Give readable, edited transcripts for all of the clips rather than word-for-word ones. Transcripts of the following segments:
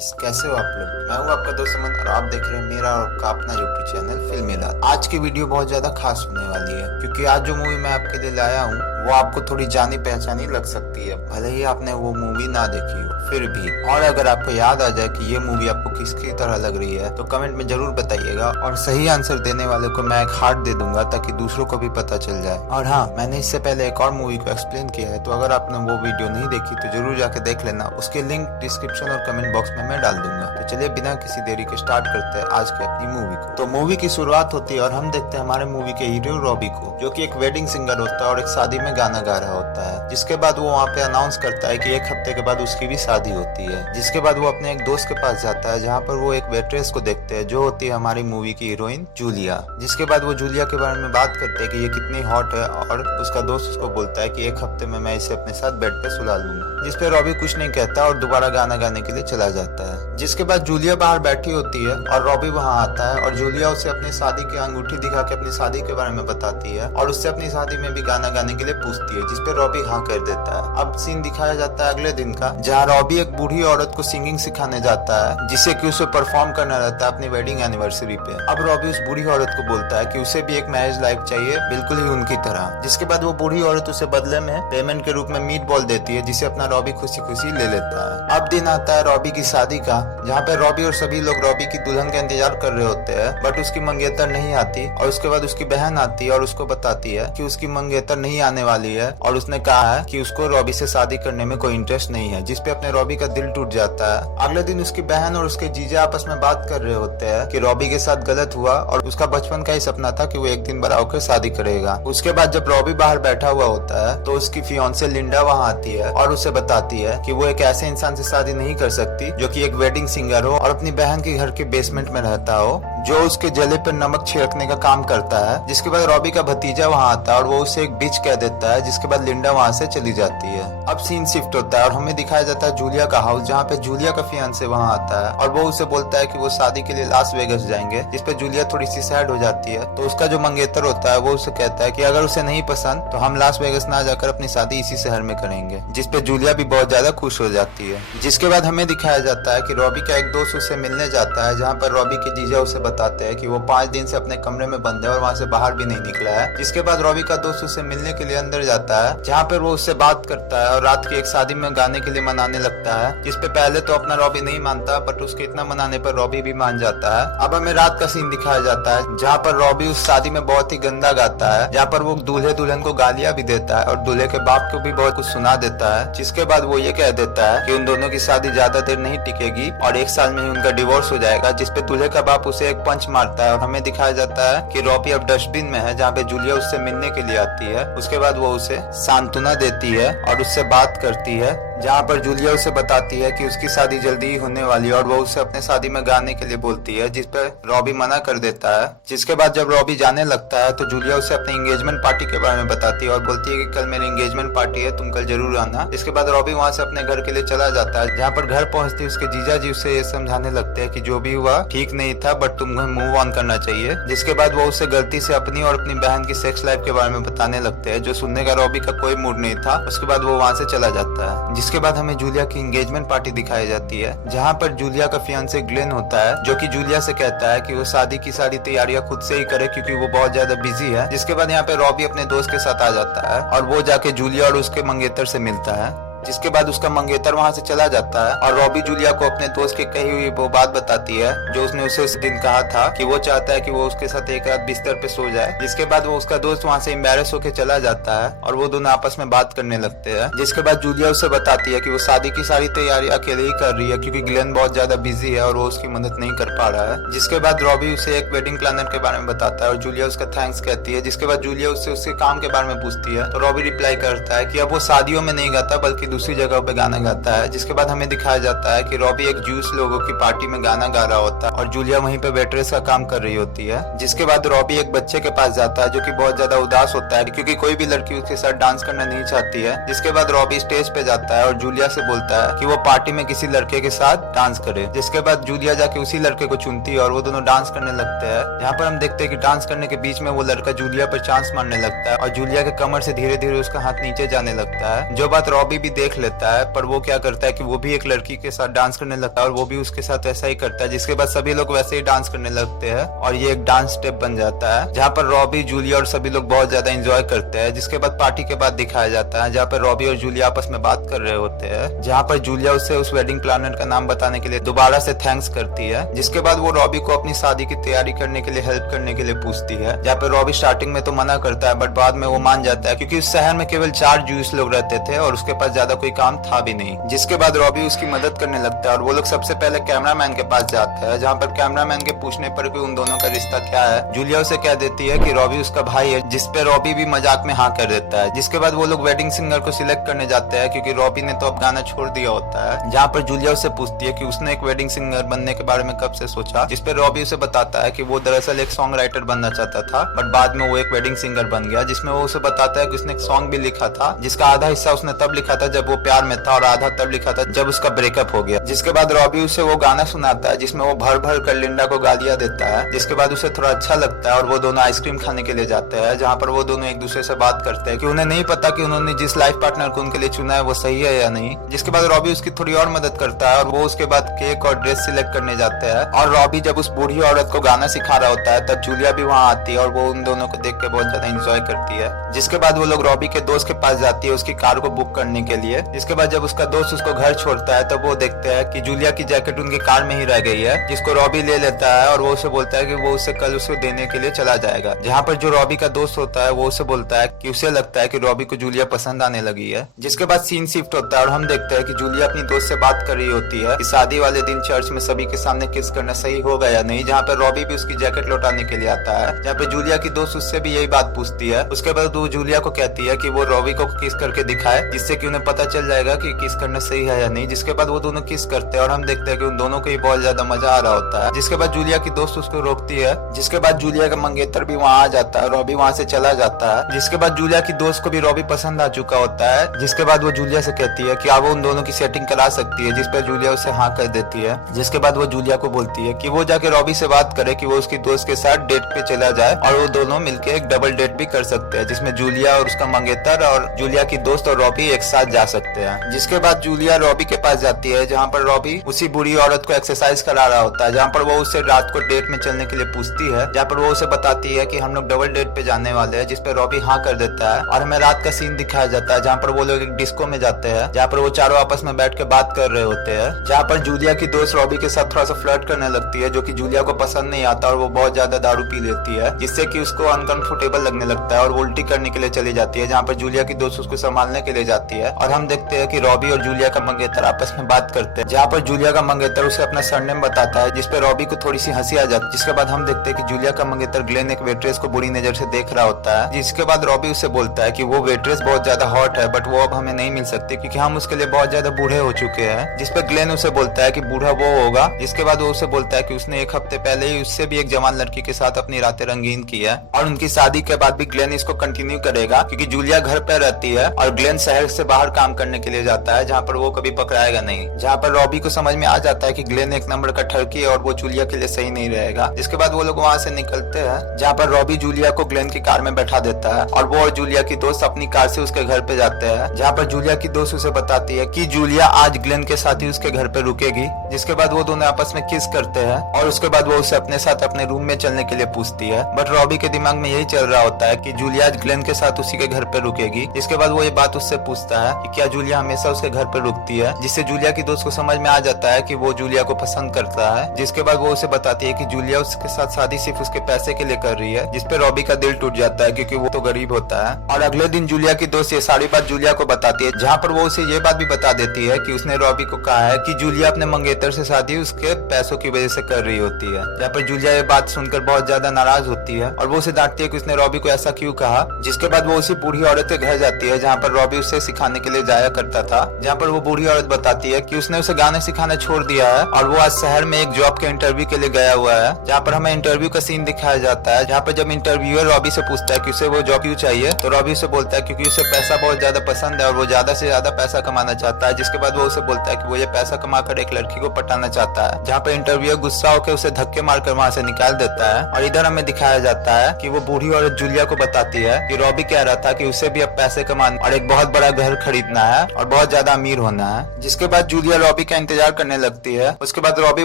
Guys, कैसे हो आप लोग। मैं हूं आपका दोस्त अमन और आप देख रहे हैं मेरा और आपका अपना यूट्यूब चैनल फिल्मी रात। आज की वीडियो बहुत ज्यादा खास होने वाली है क्योंकि आज जो मूवी मैं आपके लिए लाया हूं वो आपको थोड़ी जानी पहचानी लग सकती है, भले ही आपने वो मूवी ना देखी हो फिर भी। और अगर आपको याद आ जाए कि ये मूवी आपको किसकी तरह लग रही है तो कमेंट में जरूर बताइएगा और सही आंसर देने वाले को मैं एक हार्ट दे दूंगा ताकि दूसरों को भी पता चल जाए। और हाँ, मैंने इससे पहले एक और मूवी को एक्सप्लेन किया है, तो अगर आपने वो वीडियो नहीं देखी तो जरूर जाके देख लेना, उसके लिंक डिस्क्रिप्शन और कमेंट बॉक्स में मैं डाल दूंगा। तो चलिए बिना किसी देरी के स्टार्ट करते हैं आज की अपनी मूवी को। तो मूवी की शुरुआत होती है और हम देखते हैं हमारे मूवी के हीरो रॉबी को, जो कि एक वेडिंग सिंगर होता है और एक शादी में गाना गा रहा होता है। जिसके बाद वो वहाँ पे अनाउंस करता है कि एक हफ्ते के बाद उसकी भी शादी होती है। जिसके बाद वो अपने एक दोस्त के पास जाता है जहाँ पर वो एक वेट्रेस को देखते हैं जो होती है हमारी मूवी की हीरोइन जूलिया। जिसके बाद वो जूलिया के बारे में बात करते हैं कि ये कितनी हॉट है और उसका दोस्त उसको बोलता है कि एक हफ्ते में मैं इसे अपने साथ बेड पे सुला लूंगा। जिस पे रॉबी कुछ नहीं कहता और दोबारा गाना गाने के लिए चला जाता है। जिसके बाद जूलिया बाहर बैठी होती है और रॉबी वहाँ आता है और जूलिया उसे अपनी शादी की अंगूठी दिखा के अपनी शादी के बारे में बताती है और उससे अपनी शादी में भी गाना गाने के लिए पूछती है, जिसपे रॉबी हाँ कर देता है। अब सीन दिखाया जाता है अगले दिन का, जहाँ रॉबी एक बूढ़ी औरत को सिंगिंग सिखाने जाता है जिसे कि उसे परफॉर्म करना रहता है अपनी वेडिंग एनिवर्सरी पे। अब रॉबी उस बूढ़ी औरत को बोलता है कि उसे भी एक मैरिज लाइफ चाहिए बिल्कुल ही उनकी तरह। जिसके बाद वो बूढ़ी औरत उसे बदले में पेमेंट के रूप में मीट बॉल देती है, जिसे अपना रॉबी खुशी खुशी ले लेता है। अब दिन आता है रॉबी की शादी का, जहाँ पे रॉबी और सभी लोग रॉबी की दुल्हन का इंतजार कर रहे होते हैं, बट उसकी मंगेतर नहीं आती। और उसके बाद उसकी बहन आती है और उसको बताती है कि उसकी मंगेतर नहीं आने वाली है और उसने कहा है कि उसको रॉबी से शादी करने में कोई इंटरेस्ट नहीं है, जिसपे अपने रॉबी का दिल टूट जाता है। अगले दिन उसकी बहन और उसके जीजा आपस में बात कर रहे होते हैं कि रॉबी के साथ गलत हुआ और उसका बचपन का ही सपना था कि वो एक दिन बड़ा होकर शादी करेगा। उसके बाद जब रॉबी बाहर बैठा हुआ होता है तो उसकी फियांसे लिंडा वहाँ आती है और उसे बताती है कि वो एक ऐसे इंसान से शादी नहीं कर सकती जो कि एक वेडिंग सिंगर हो और अपनी बहन के घर के बेसमेंट में रहता हो, जो उसके जले पर नमक छिड़कने का काम करता है। जिसके बाद रॉबी का भतीजा वहाँ आता है और वो उसे एक बिच कह देता है, जिसके बाद लिंडा वहाँ से चली जाती है। अब सीन शिफ्ट होता है और हमें दिखाया जाता है जूलिया का हाउस, जहाँ पे जूलिया का फियांसे वहाँ आता है और वो उसे बोलता है कि वो शादी के लिए लास वेगस जाएंगे। जिसपे जूलिया थोड़ी सी सैड हो जाती है, तो उसका जो मंगेतर होता है वो उसे कहता है कि अगर उसे नहीं पसंद तो हम लास वेगस ना जाकर अपनी शादी इसी शहर में करेंगे। जिसपे जूलिया भी बहुत ज्यादा खुश हो जाती है। जिसके बाद हमें दिखाया जाता है कि रॉबी का एक दोस्त उसे मिलने जाता है, जहाँ पर रॉबी के जीजा उसे बताते हैं कि वो 5 दिन से अपने कमरे में बंद है और वहाँ से बाहर भी नहीं निकला है। जिसके बाद रॉबी का दोस्त उसे मिलने के लिए अंदर जाता है, जहाँ पर वो उससे बात करता है और रात की एक शादी में गाने के लिए मनाने लगता है। जिसपे पहले तो अपना रॉबी नहीं मानता, बट उसके इतना मनाने पर रॉबी भी मान जाता है। अब हमें रात का सीन दिखाया जाता है जहाँ पर रॉबी उस शादी में बहुत ही गंदा गाता है, जहाँ पर वो दूल्हे दुल्हन को गालियां भी देता है और दूल्हे के बाप को भी बहुत कुछ सुना देता है। जिसके बाद वो ये कह देता है कि उन दोनों की शादी ज्यादा देर नहीं टिकेगी और 1 साल में ही उनका डिवोर्स हो जाएगा। जिसपे दूल्हे का बाप उसे एक पंच मारता है और हमें दिखाया जाता है कि रॉबी अब डस्टबिन में है, जहाँ पे जूलिया उससे मिलने के लिए आती है। उसके बाद वो उसे सांत्वना देती है और उससे बात करती है, जहाँ पर जूलिया उसे बताती है कि उसकी शादी जल्दी ही होने वाली है और वो उसे अपने शादी में गाने के लिए बोलती है, जिस पर रॉबी मना कर देता है। जिसके बाद जब रॉबी जाने लगता है तो जूलिया उसे अपनी एंगेजमेंट पार्टी के बारे में बताती है और बोलती है कि कल मेरी एंगेजमेंट पार्टी है, तुम कल जरूर आना। इसके बाद रॉबी वहाँ से अपने घर के लिए चला जाता है, जहाँ पर घर पहुँचते उसके जीजा जी उसे ये समझाने लगते हैं कि जो भी हुआ ठीक नहीं था, बट तुम्हें मूव ऑन करना चाहिए। जिसके बाद वो उसे गलती से अपनी और अपनी बहन की सेक्स लाइफ के बारे में बताने लगते हैं, जो सुनने का रॉबी का कोई मूड नहीं था। उसके बाद वो वहाँ से चला जाता है। जिसके बाद हमें जूलिया की एंगेजमेंट पार्टी दिखाई जाती है, जहाँ पर जूलिया का फियांसे ग्लेन होता है, जो कि जूलिया से कहता है कि वो शादी की सारी तैयारियां खुद से ही करे क्योंकि वो बहुत ज्यादा बिजी है। जिसके बाद यहाँ पे रॉबी अपने दोस्त के साथ आ जाता है और वो जाके जूलिया और उसके मंगेतर से मिलता है। जिसके बाद उसका मंगेतर वहाँ से चला जाता है और रॉबी जूलिया को अपने दोस्त की कही हुई वो बात बताती है जो उसने उसे उस दिन कहा था कि वो चाहता है कि वो उसके साथ एक रात बिस्तर पे सो जाए। जिसके बाद वो उसका दोस्त वहाँ से एम्बैरेस होकर चला जाता है और वो दोनों आपस में बात करने लगते हैं। जिसके बाद जूलिया उसे बताती है कि वो शादी की सारी तैयारी अकेले ही कर रही है क्योंकि ग्लेन बहुत ज्यादा बिजी है और वो उसकी मदद नहीं कर पा रहा है। जिसके बाद रॉबी उसे एक वेडिंग प्लानर के बारे में बताता है और जूलिया उसका थैंक्स कहती है। जिसके बाद जूलिया उससे उसके काम के बारे में पूछती है तो रॉबी रिप्लाई करता है कि अब वो शादियों में नहीं गाता बल्कि दूसरी जगह पे गाना गाता है। जिसके बाद हमें दिखाया जाता है कि रॉबी एक जूस लोगों की पार्टी में गाना गा रहा होता है और जूलिया वहीं पे वेट्रेस का काम कर रही होती है। जिसके बाद रॉबी एक बच्चे के पास जाता है जो कि बहुत ज्यादा उदास होता है क्योंकि कोई भी लड़की उसके साथ डांस करना नहीं चाहती है। जिसके बाद रॉबी स्टेज पे जाता है और जूलिया से बोलता है कि वो पार्टी में किसी लड़के के साथ डांस करे। जिसके बाद जूलिया जाके उसी लड़के को चुनती है और वो दोनों डांस करने लगते हैं। यहाँ पर हम देखते हैं कि डांस करने के बीच में वो लड़का जूलिया पर चांस मारने लगता है और जूलिया के कमर से धीरे धीरे उसका हाथ नीचे जाने लगता है। जो बात रॉबी भी देख लेता है, पर वो क्या करता है कि वो भी एक लड़की के साथ डांस करने लगता है और वो भी उसके साथ ऐसा ही करता है, जिसके बाद सभी लोग वैसे ही डांस करने लगते हैं और ये एक डांस स्टेप बन जाता है जहाँ पर रॉबी, जूलिया और सभी लोग बहुत ज्यादा एंजॉय करते हैं। जिसके बाद पार्टी के बाद दिखाया जाता है जहाँ पर रॉबी और जूलिया आपस में बात कर रहे होते हैं, जहाँ पर जूलिया उसे उस वेडिंग प्लानर का नाम बताने के लिए दोबारा से थैंक्स करती है। जिसके बाद वो रॉबी को अपनी शादी की तैयारी करने के लिए हेल्प करने के लिए पूछती है, जहाँ पर रॉबी स्टार्टिंग में तो मना करता है, बट बाद में वो मान जाता है क्योंकि उस शहर में केवल 4 जूस लोग रहते थे और उसके पास ज्यादा कोई काम था भी नहीं। जिसके बाद रॉबी उसकी मदद करने लगता है और वो लोग सबसे पहले कैमरामैन के पास जाते हैं, जहाँ पर कैमरामैन के पूछने पर कि उन दोनों का रिश्ता क्या है, जूलिया उसे कह देती है कि रॉबी उसका भाई है, जिसपे रॉबी भी मजाक में हाँ कर देता है। जिसके बाद वो लोग वेडिंग सिंगर को सिलेक्ट करने जाते हैं क्योंकि रॉबी ने तो अब गाना छोड़ दिया होता है, जहाँ पर जूलिया उसे पूछती है कि उसने एक वेडिंग सिंगर बनने के बारे में कब से सोचा, जिसपे रॉबी उसे बताता है कि वो दरअसल एक सॉन्ग राइटर बनना चाहता था, बट बाद में वो एक वेडिंग सिंगर बन गया। जिसमें वो उसे बताता है कि उसने एक सॉन्ग भी लिखा था, जिसका आधा हिस्सा उसने तब लिखा था जब वो प्यार में था और आधा तब लिखा था जब उसका ब्रेकअप हो गया। जिसके बाद रॉबी उसे वो गाना सुनाता है जिसमें वो भर भर कर लिंडा को गालियां देता है। जिसके बाद उसे थोड़ा अच्छा लगता है और वो दोनों आइसक्रीम खाने के लिए जाते हैं, जहाँ पर वो दोनों एक दूसरे से बात करते हैं कि उन्हें नहीं पता कि उन्होंने जिस लाइफ पार्टनर को उनके लिए चुना है वो सही है या नहीं। जिसके बाद रॉबी उसकी थोड़ी और मदद करता है और वो उसके बाद केक और ड्रेस सिलेक्ट करने जाते हैं। और रॉबी जब उस बूढ़ी औरत को गाना सिखा रहा होता है तब जूलिया भी वहाँ आती है और वो उन दोनों को देख के बहुत ज्यादा एंजॉय करती है। जिसके बाद वो लोग रॉबी के दोस्त के पास जाती है उसकी कार को बुक करने के लिए। जिसके बाद जब उसका दोस्त उसको घर छोड़ता है तब वो देखते हैं कि जूलिया की जैकेट उनकी कार में ही रह गई है, जिसको रॉबी ले लेता है और वो उसे बोलता है कि वो उसे कल उसे देने के लिए चला जाएगा। जहाँ पर जो रॉबी का दोस्त होता है वो उसे बोलता है कि उसे लगता है कि रॉबी को जूलिया पसंद आने लगी है। जिसके बाद सीन शिफ्ट होता है और हम देखते हैं कि जूलिया अपनी दोस्त से बात कर रही होती है कि शादी वाले दिन चर्च में सभी के सामने किस करना सही होगा या नहीं, जहाँ पर रॉबी भी उसकी जैकेट लौटाने के लिए आता है, जहाँ पे जूलिया की दोस्त उससे भी यही बात पूछती है। उसके बाद वो जूलिया को कहती है कि वो रॉबी को किस करके दिखाए, जिससे कि उन्हें पता चल जाएगा कि किस करना सही है या नहीं। जिसके बाद वो दोनों किस करते हैं और हम देखते हैं कि उन दोनों को ही बहुत ज्यादा मजा आ रहा होता है। जिसके बाद जूलिया की दोस्त उसको रोकती है। जिसके बाद जूलिया का मंगेतर भी वहाँ आ जाता है, रॉबी वहाँ से चला जाता है। जिसके बाद जूलिया की दोस्त को भी रॉबी पसंद आ चुका होता है। जिसके बाद वो जूलिया से कहती है कि आप उन दोनों की सेटिंग करा सकती है, जिसपे जूलिया उसे हाँ कर देती है। जिसके बाद वो जूलिया को बोलती है कि वो जाके रॉबी से बात करे कि वो उसकी दोस्त के साथ डेट पे चला जाए और वो दोनों मिलके एक डबल डेट भी कर सकते हैं, जिसमें जूलिया और उसका मंगेतर और जूलिया की दोस्त और रॉबी एक साथ जा सकते हैं। जिसके बाद जूलिया रॉबी के पास जाती है, जहाँ पर रॉबी उसी बुरी औरत को एक्सरसाइज करा रहा होता है, जहाँ पर वो उसे रात को डेट में चलने के लिए पूछती है, जहाँ पर वो उसे बताती है कि हम लोग डबल डेट पे जाने वाले हैं, जिसपे रॉबी हाँ कर देता है। और हमें रात का सीन दिखाया जाता है जहाँ पर वो लोग एक डिस्को में जाते हैं, जहाँ पर वो चारों आपस में बैठ के बात कर रहे होते हैं, जहाँ पर जूलिया की दोस्त रॉबी के साथ थोड़ा सा फ्लर्ट करने लगती है, जो कि जूलिया को पसंद नहीं आता और वो बहुत ज्यादा दारू पी लेती है, जिससे कि उसको अनकंफर्टेबल लगने लगता है और वो उल्टी करने के लिए चली जाती है, जहाँ पर जूलिया की दोस्त उसको संभालने के लिए जाती है। और हम देखते हैं कि रॉबी और जूलिया का मंगेतर आपस में बात करते हैं, जहाँ पर जूलिया का मंगेतर उसे अपना सरनेम बताता है, जिसपे रॉबी को थोड़ी सी हंसी आ जाती है। जिसके बाद हम देखते हैं कि जूलिया का मंगेतर ग्लेन एक वेट्रेस को बुरी नजर से देख रहा होता है। जिसके बाद रॉबी उसे बोलता है कि वो वेट्रेस बहुत ज्यादा हॉट है, बट वो अब हमें नहीं मिल सकती क्योंकि हम उसके लिए बहुत ज्यादा बूढ़े हो चुके हैं। जिसपे ग्लेन उसे बोलता है कि बूढ़ा वो होगा। जिसके बाद वो उसे बोलता है कि उसने एक हफ्ते पहले ही उससे भी एक जवान लड़की के साथ अपनी रातें रंगीन की है और उनकी शादी के बाद भी ग्लेन इसको कंटिन्यू करेगा, क्योंकि जूलिया घर पे रहती है और ग्लेन शहर से बाहर काम करने के लिए जाता है, जहाँ पर वो कभी पकड़ाएगा नहीं। जहाँ पर रॉबी को समझ में आ जाता है कि ग्लेन एक नंबर का ठरकी है और वो जूलिया के लिए सही नहीं रहेगा। जिसके बाद वो लोग वहाँ से निकलते हैं, जहाँ पर रॉबी जूलिया को ग्लेन की कार में बैठा देता है और वो और जूलिया की दोस्त अपनी कार से उसके घर पे जाते हैं, जहाँ पर जूलिया की दोस्त उसे बताती है कि जूलिया आज ग्लेन के साथ ही उसके घर पे रुकेगी। जिसके बाद वो दोनों आपस में किस करते हैं और उसके बाद वो उसे अपने साथ अपने रूम में चलने के लिए पूछती है, बट रॉबी के दिमाग में यही चल रहा होता है कि जूलिया आज ग्लेन के साथ उसी के घर पे रुकेगी। इसके बाद वो ये बात उससे पूछता है कि क्या जूलिया हमेशा उसके घर पे रुकती है, जिससे जूलिया की दोस्त को समझ में आ जाता है कि वो जूलिया को पसंद करता है। जिसके बाद वो उसे बताती है कि जूलिया उसके साथ शादी सिर्फ उसके पैसे के लिए कर रही है, जिसपे रॉबी का दिल टूट जाता है क्योंकि वो तो गरीब होता है। और अगले दिन जूलिया की दोस्त ये सारी बात जूलिया को बताती है, जहाँ पर वो उसे ये बात भी बता देती है कि उसने रॉबी को कहा है कि जूलिया अपने मंगेतर से शादी उसके पैसों की वजह से कर रही होती है। जहाँ पर जूलिया ये बात सुनकर बहुत ज्यादा नाराज होती है और वो उसे डांटती है कि उसने रॉबी को ऐसा क्यों कहा। जिसके बाद वो उसी बूढ़ी औरत के घर जाती है, जहाँ पर रॉबी उसे सिखाने के लिए जाया करता था, जहाँ पर वो बूढ़ी औरत बताती है कि उसने उसे गाने सिखाना छोड़ दिया है और वो आज शहर में एक जॉब के इंटरव्यू के लिए गया हुआ है। जहाँ पर हमें इंटरव्यू का सीन दिखाया जाता है, जहाँ पर जब इंटरव्यूअर रॉबी से पूछता है कि उसे वो जॉब क्यों चाहिए, तो रॉबी उसे बोलता है क्योंकि उसे पैसा बहुत ज्यादा पसंद है और वो ज्यादा से ज्यादा पैसा कमाना चाहता है। जिसके बाद वो उसे बोलता है कि वो ये पैसा कमाकर एक लड़की को पटाना चाहता है, जहाँ पर इंटरव्यूअर गुस्सा होकर उसे धक्के मारकर वहाँ से निकाल देता है। और इधर हमें दिखाया जाता है कि वो बूढ़ी औरत जूलिया को बताती है कि रॉबी कह रहा था कि उसे भी अब पैसे कमाने और एक बहुत बड़ा घर खरीदना सीखना है और बहुत ज्यादा अमीर होना है। जिसके बाद जूलिया रॉबी का इंतजार करने लगती है। उसके बाद रॉबी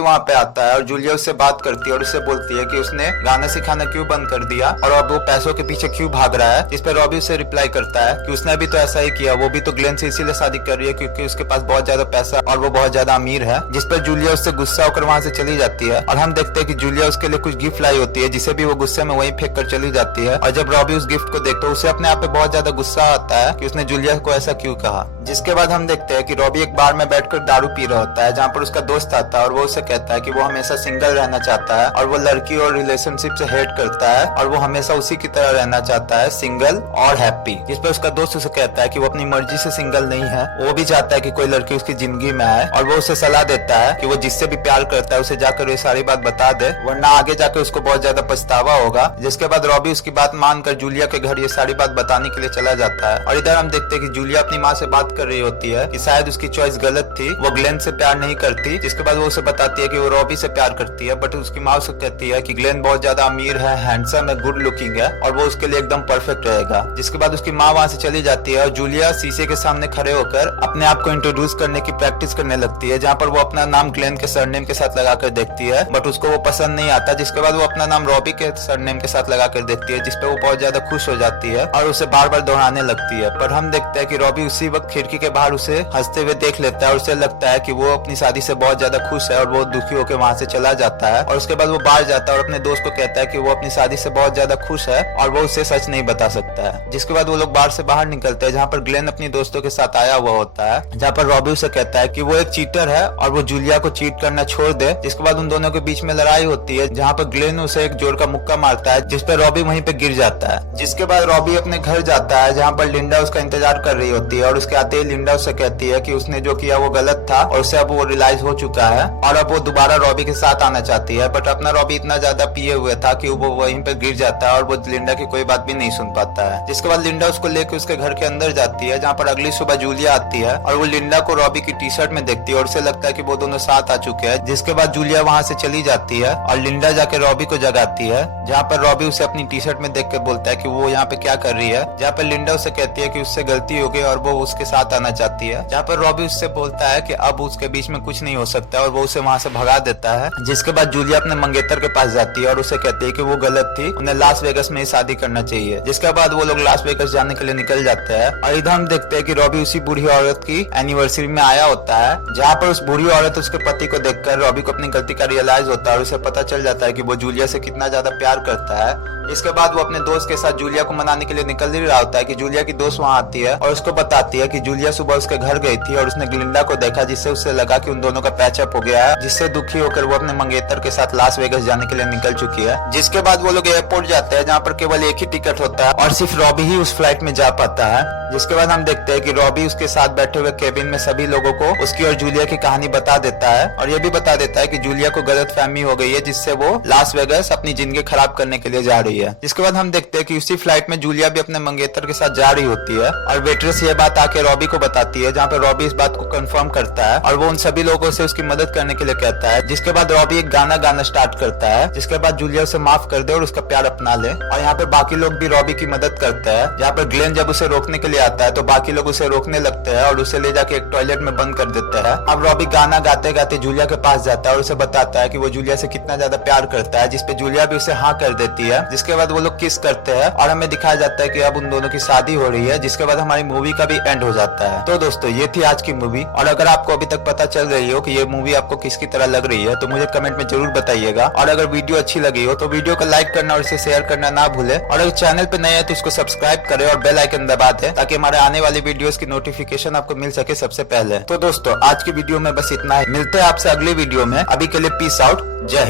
वहाँ पे आता है और जूलिया उससे बात करती है और उससे बोलती है कि उसने गाना सिखाना क्यों बंद कर दिया और अब वो पैसों के पीछे क्यों भाग रहा है। इस पर रॉबी उससे रिप्लाई करता है कि उसने अभी तो ऐसा ही किया, वो भी तो ग्लेन से इसीलिए शादी कर रही है क्योंकि उसके पास बहुत ज्यादा पैसा और वो बहुत ज्यादा अमीर है। जिस पर जूलिया उससे गुस्सा होकर वहाँ से चली जाती है और हम देखते हैं कि जूलिया उसके लिए कुछ गिफ्ट लाई होती है जिसे भी वो गुस्से में वहीं फेंक कर चली जाती है। और जब रॉबी उस गिफ्ट को देखता है उसे अपने आप पे बहुत ज्यादा गुस्सा आता है कि उसने जूलिया को ऐसा क्यों कहा। जिसके बाद हम देखते हैं कि रॉबी एक बार में बैठकर दारू पी रहा होता है जहाँ पर उसका दोस्त आता है और वो उसे कहता है कि वो हमेशा सिंगल रहना चाहता है और वो लड़की और रिलेशनशिप से हेट करता है और वो हमेशा उसी की तरह रहना चाहता है, सिंगल और हैप्पी। जिस पर उसका दोस्त उसे कहता है कि वो अपनी मर्जी से सिंगल नहीं है, वो भी चाहता है कि कोई लड़की उसकी जिंदगी में आए और वो उसे सलाह देता है कि वो जिससे भी प्यार करता है उसे जाकर ये सारी बात बता दे वरना आगे जाकर उसको बहुत ज्यादा पछतावा होगा। जिसके बाद रॉबी उसकी बात मानकर जूलिया के घर ये सारी बात बताने के लिए चला जाता है। और इधर हम देखते हैं कि जूलिया अपनी माँ से बात कर रही होती है कि शायद उसकी चॉइस गलत थी, वो ग्लेन से प्यार नहीं करती। जिसके बाद वो उसे बताती है कि वो रॉबी से प्यार करती है, बट उसकी माँ उसे कहती है कि ग्लेन बहुत ज्यादा अमीर है, हैंडसम है, गुड लुकिंग है और वो उसके लिए एकदम परफेक्ट रहेगा। जिसके बाद उसकी माँ वहाँ से चली जाती है और जूलिया शीशे के सामने खड़े होकर अपने आप को इंट्रोड्यूस करने की प्रैक्टिस करने लगती है, जहाँ पर वो अपना नाम ग्लेन के सरनेम के साथ लगाकर देखती है, बट उसको वो पसंद नहीं आता। जिसके बाद वो अपना नाम रॉबी के सरनेम के साथ लगाकर देखती है, जिसपे वो बहुत ज्यादा खुश हो जाती है और उसे बार बार दोहराने लगती है। पर हम देखते हैं कि रॉबी उसी वक्त खिड़की के बाहर उसे हंसते हुए देख लेता है और उसे लगता है कि वो अपनी शादी से बहुत ज्यादा खुश है और वो दुखी होकर वहाँ से चला जाता है। और उसके बाद वो बाहर जाता है और अपने दोस्त को कहता है कि वो अपनी शादी से बहुत ज्यादा खुश है और वो उसे सच नहीं बता सकता है। जिसके बाद वो लोग बाहर से बाहर निकलते हैं जहाँ पर ग्लेन अपनी दोस्तों के साथ आया हुआ होता है, जहाँ पर रॉबी उसे कहता है कि वो एक चीटर है और वो जूलिया को चीट करना छोड़ दे। जिसके बाद उन दोनों के बीच में लड़ाई होती है जहाँ पर ग्लेन उसे एक जोर का मुक्का मारता है जिस पर रॉबी वहीं पे गिर जाता है। जिसके बाद रॉबी अपने घर जाता है जहाँ पर लिंडा उसका इंतजार कर रही होती है और उसके आते ही लिंडा उससे कहती है कि उसने जो किया वो गलत था और उसे अब वो रियलाइज हो चुका है और अब वो दोबारा रॉबी के साथ आना चाहती है। बट अपना रॉबी इतना ज्यादा पिए हुए था कि वो वहीं पे गिर जाता है और वो लिंडा की कोई बात भी नहीं सुन पाता है। जिसके बाद लिंडा उसको लेकर उसके घर के अंदर जाती है जहाँ पर अगली सुबह जूलिया आती है और वो लिंडा को रॉबी की टी शर्ट में देखती है और उसे लगता है कि वो दोनों साथ आ चुके हैं। जिसके बाद जूलिया वहाँ से चली जाती है और लिंडा जाके रॉबी को जगाती है, जहाँ पर रॉबी उसे अपनी टी शर्ट में देख के बोलता है कि वो यहाँ पे क्या कर रही है। जहाँ पर लिंडा उसे कहती है कि उससे गलती हो गई और वो उसके साथ आना चाहती है, जहाँ पर रॉबी उससे बोलता है कि अब उसके बीच में कुछ नहीं हो सकता और वो उसे वहाँ से भगा देता है। जिसके बाद जूलिया अपने मंगेतर के पास जाती है और उसे कहती है कि वो गलत थी, उन्हें लास वेगस में ही शादी करना चाहिए। जिसके बाद वो लोग लास वेगस जाने के लिए निकल जाते हैं और इधर हम देखते हैं कि रॉबी उसी बूढ़ी औरत की एनिवर्सरी में आया होता है, जहाँ पर उस बूढ़ी औरत उसके पति को देखकर रॉबी को अपनी गलती का रियलाइज होता है और उसे पता चल जाता है कि वो जूलिया से कितना ज्यादा प्यार करता है। इसके बाद वो अपने दोस्त के साथ जूलिया को मनाने के लिए निकल ही रहा होता है कि जूलिया की दोस्त वहाँ आती है और उसको बताती है कि जूलिया सुबह उसके घर गई थी और उसने ग्लिंडा को देखा, जिससे उसे लगा कि उन दोनों का पैचअप हो गया है, जिससे दुखी होकर वो अपने मंगेतर के साथ लास वेगस जाने के लिए निकल चुकी है। जिसके बाद वो लोग एयरपोर्ट जाते हैं जहाँ पर केवल एक ही टिकट होता है और सिर्फ रॉबी ही उस फ्लाइट में जा पाता है। जिसके बाद हम देखते हैं कि रॉबी उसके साथ बैठे हुए केबिन में सभी लोगों को उसकी और जूलिया की कहानी बता देता है और ये भी बता देता है कि जूलिया को गलतफहमी हो गई है, जिससे वो लास वेगस अपनी जिंदगी खराब करने के लिए जा रही है। जिसके बाद हम देखते हैं कि उसी फ्लाइट में जूलिया भी अपने मंगेतर के साथ जा रही होती है और वेट्रेस ये बात आके रॉबी को बताती है, जहाँ पे रॉबी इस बात को कंफर्म करता है और वो उन सभी लोगों से उसकी मदद करने के लिए कहता है। जिसके बाद रॉबी एक गाना गाना स्टार्ट करता है, जिसके बाद जूलिया उसे माफ कर दे और उसका प्यार अपना ले। और यहाँ पे बाकी लोग भी रॉबी की मदद करते हैं। यहाँ पर ग्लेन जब उसे रोकने के लिए आता है तो बाकी लोग उसे रोकने लगते हैं और उसे ले जाके एक टॉयलेट में बंद कर देते हैं। अब रॉबी गाना गाते गाते जूलिया के पास जाता है और उसे बताता है कि वो जूलिया से कितना ज्यादा प्यार करता है, जिसपे जूलिया भी उसे हाँ कर देती है। जिसके बाद वो लोग किस करते हैं और हमें दिखाया जाता है कि अब उन दोनों की शादी हो रही है। जिसके बाद हमारी मूवी का भी एंड हो जाता है। तो दोस्तों ये थी आज की मूवी और अगर आपको अभी तक पता चल रही हो कि ये मूवी आपको किसकी तरह लग रही है तो मुझे कमेंट में जरूर बताइएगा। और अगर वीडियो अच्छी लगी हो तो वीडियो को लाइक करना और इसे शेयर करना ना भूले और अगर चैनल पे नए हैं तो इसको सब्सक्राइब करें और बेल आइकन दबा दें ताकि हमारे आने वाली वीडियोस की नोटिफिकेशन आपको मिल सके सबसे पहले। तो दोस्तों आज की वीडियो में बस इतना ही, मिलते हैं आपसे अगली वीडियो में। अभी के लिए पीस आउट, जय हिंद।